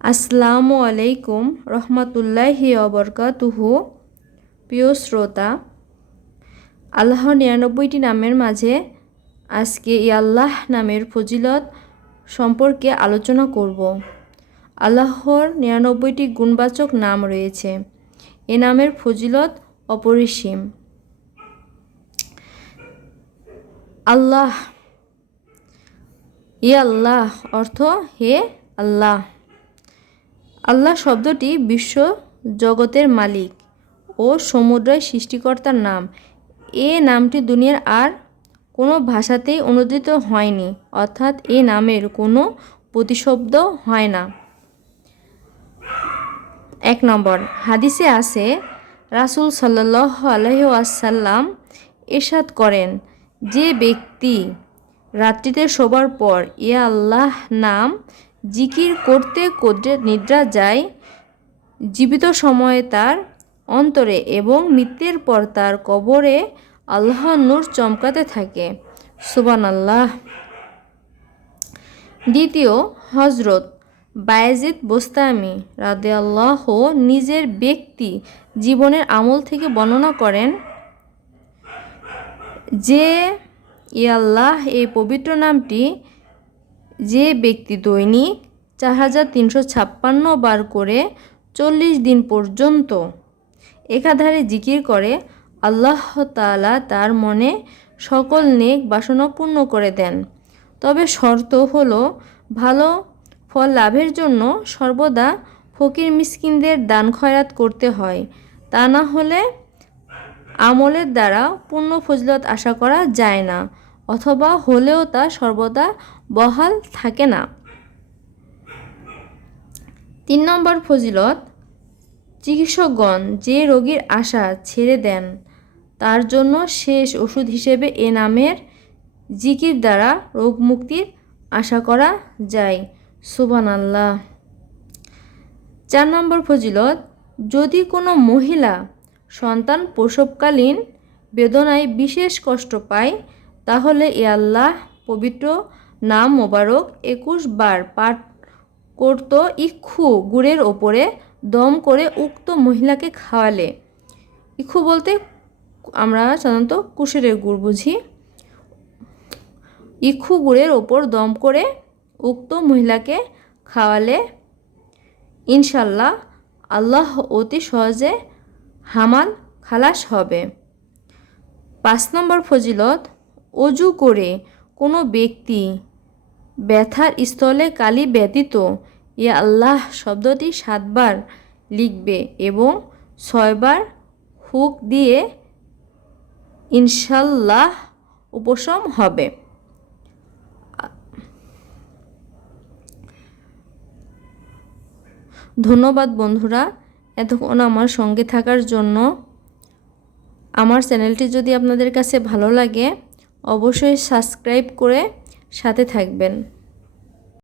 আসসালামু আলাইকুম রহমতুল্লাহি ওয়াবারাকাতুহু। প্রিয় শ্রোতা, আল্লাহর ৯৯টি নামের মাঝে আজকে আল্লাহ নামের ফজিলত সম্পর্কে আলোচনা করব। আল্লাহর ৯৯টি গুণবাচক নাম রয়েছে। এ নামের ফজিলত অপরিসীম। আল্লাহ, আল্লাহ অর্থ হে আল্লাহ। আল্লাহ শব্দটি বিশ্ব জগতের মালিক ও সমুদ্রের সৃষ্টিকর্তার নাম। এ নামটি দুনিয়ার আর কোনো ভাষাতেই অনুদিত হয়নি, অর্থাৎ এ নামের কোনো প্রতিশব্দ হয় না। ১ নম্বর, হাদিসে আছে রাসূল সাল্লাল্লাহু আলাইহি ওয়াসাল্লাম ইরশাদ করেন, যে ব্যক্তি রাত্রিতে শোবার পর ইয়া আল্লাহ নাম জিকির করতে করতে নিদ্রা যায়, জীবিত সময়ে তার অন্তরে এবং মৃত্যুর পর তার কবরে আল্লাহর নূর চমকাতে থাকে। সুবহানাল্লাহ। দ্বিতীয়, হযরত বায়েজিদ বোস্তামি রাদিয়াল্লাহু নিজের ব্যক্তি জীবনের আমল থেকে বর্ণনা করেন যে আল্লাহ এই পবিত্র নামটি যে ব্যক্তি দৈনিক ৪৩৫৬ বার করে ৪০ দিন পর্যন্ত একাধারে জিকির করে, আল্লাহ তাআলা তার মনে সকল নেক বাসনা পূর্ণ করে দেন। তবে শর্ত হলো ভালো ফল লাভের জন্য সর্বদা ফকির মিসকিনদের দান খয়রাত করতে হয়, তা না হলে আমলের দ্বারা পূর্ণ ফজিলত আশা করা যায় না, অথবা হলেও তা সর্বদা বহাল থাকে না। ৩ নম্বর ফজিলত, চিকিৎসকগণ যে রোগীর আশা ছেড়ে দেন তার জন্য শেষ ওষুধ হিসেবে এ নামের জিকির দ্বারা রোগ মুক্তির আশা করা যায়। সুবহানাল্লাহ। ৪ নম্বর ফজিলত, যদি কোনো মহিলা সন্তান প্রসবকালীন বেদনায় বিশেষ কষ্ট পায়, তাহলে আল্লাহ পবিত্র নাম মোবারক ২১ বার পাঠ করত ইক্ষু গুড়ের ওপরে দম করে উক্ত মহিলাকে খাওয়ালে। ইক্ষু বলতে আমরা সাধারণত কুশিরের গুড় বুঝি। ইক্ষু গুড়ের ওপর দম করে উক্ত মহিলাকে খাওয়ালে ইনশাল্লাহ আল্লাহ অতি সহজে হামাল খালাস হবে। ৫ নম্বর ফজিলত, অজু করে কোনো ব্যক্তি ব্যথার স্থলে কালি ব্যতীত ইয়া আল্লাহ শব্দটি ৭ বার লিখবে এবং ৬ বার হুক দিয়ে ইনশাল্লাহ উপশম হবে। ধন্যবাদ বন্ধুরা, এতক্ষণ আমার সঙ্গে থাকার জন্য। আমার চ্যানেলটি যদি আপনাদের কাছে ভালো লাগে অবশ্যই সাবস্ক্রাইব করে সাথে থাকবেন।